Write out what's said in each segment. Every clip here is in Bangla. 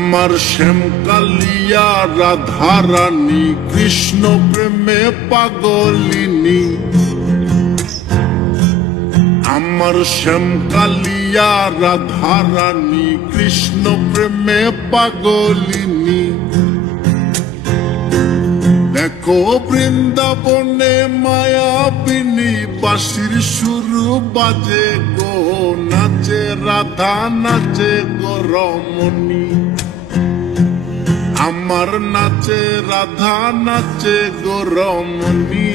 আমার শ্যামকালিয়া রাধা রানী কৃষ্ণ প্রেমে পাগলিনী। আমার শ্যামকালিয়া রাধা রানী কৃষ্ণ প্রেমে পাগলিনী। দেখো বৃন্দাবনে মায়াবিনী বাঁশির সুর বাজে গো, নাচে রাধা নাচে গো রমণী। আমার নাচে রাধা নাচে গো রমণী।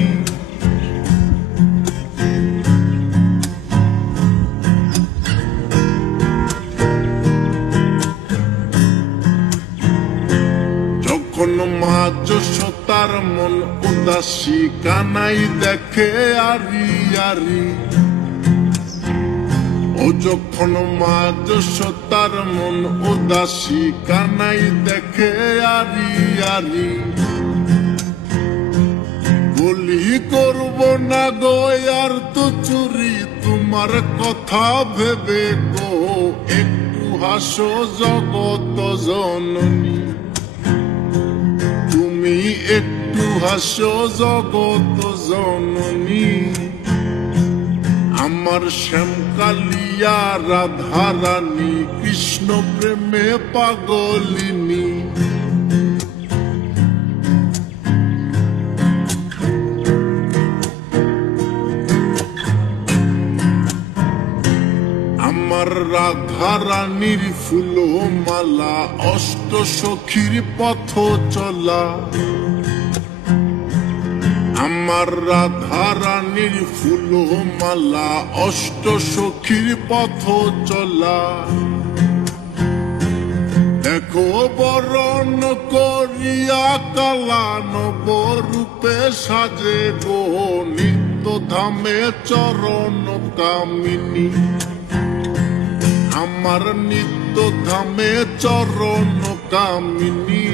যখন মা যশোদার মন উদাসী কানাই দেখে আরি আরি। ও যখন মা যশোদার মন উদাসী কানাই দেখে আরি আরি। বলি করব না গো আর তো চুরি তোমার কথা ভেবে গো, একটু হাসো জগত জননী। তুমি একটু হাসো জগত জননী। আমার শ্যামকালিয়া রাধা রানী কৃষ্ণ প্রেমে পাগলিনী। আমার রাধা রানীর ফুল মালা অষ্ট সখীর পথ চলা। আমার রাধা রানীর ফুল মালা অষ্ট সখীর পথ চলা। দেখো বরণ করিয়া কালা নবরূপে সাজে গো, নিত্য ধামে চরণ কামিনী। আমার নিত্য ধামে চরণ কামিনী।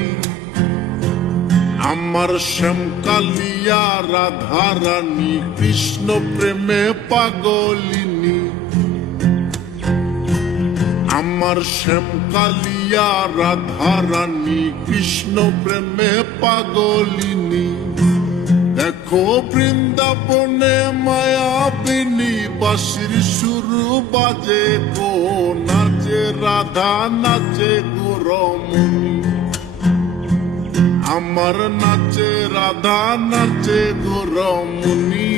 আমার শ্যামকালিয়া রাধা রানী কৃষ্ণ প্রেমে পাগলিনী। আমার শ্যামকালিয়া রাধা রানী কৃষ্ণ প্রেমে পাগলিনী। দেখো বৃন্দাবনে মায়াবিনী বাঁশির সুর বাজে গো, নাচে রাধা নাচে গো রমণী। আমার নাচে রাধা নাচে গো রমণী।